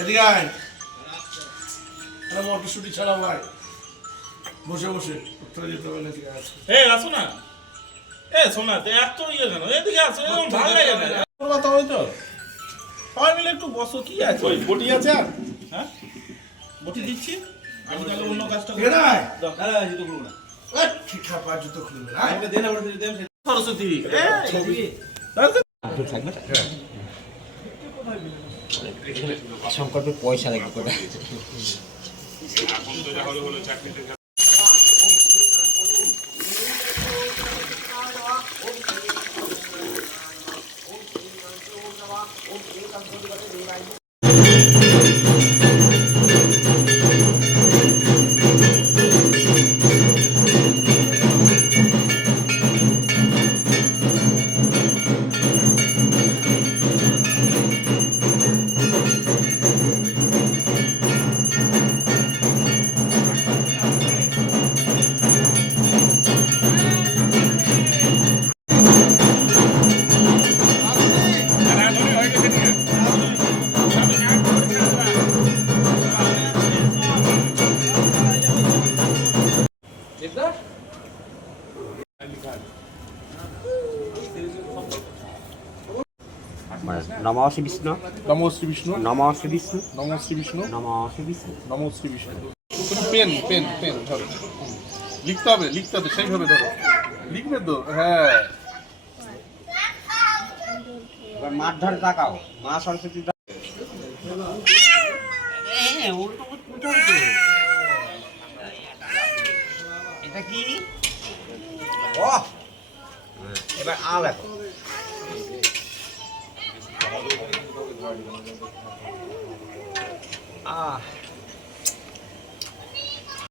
এদিকে আয়, মটরশুটি ছাড়া ভাই বসে বসে কোথায় যেতে হবে নাকি? আসো না। শোনা এত ইয়ে কেন, এদিকে আসো, এরকম ভালো লাগে না। কথা হয়তো সবাই মিলে একটু বসো, কি আছে? ওই বটি আছে আর হ্যাঁ বটি দিচ্ছি, আমি তাহলে অন্য কাজটা করি। জুতো খুলবে সরস্বতী সংকল্পে পয়সা লাগবে করে নমঃ শ্রী বিষ্ণু নমো শ্রী বিষ্ণু নমঃ শ্রী বিষ্ণু নমো শ্রী বিষ্ণু নমঃ শ্রী বিষ্ণু নমো Shri Vishnu. Pen pen pen ধরো, লিখতে হবে সেইভাবে ধরো, লিখবে তো? হ্যাঁ, এবার মাঠ ধরে তাকাও, মা সরস্বতী এটা কি? ও এবার আ লেখো। আহ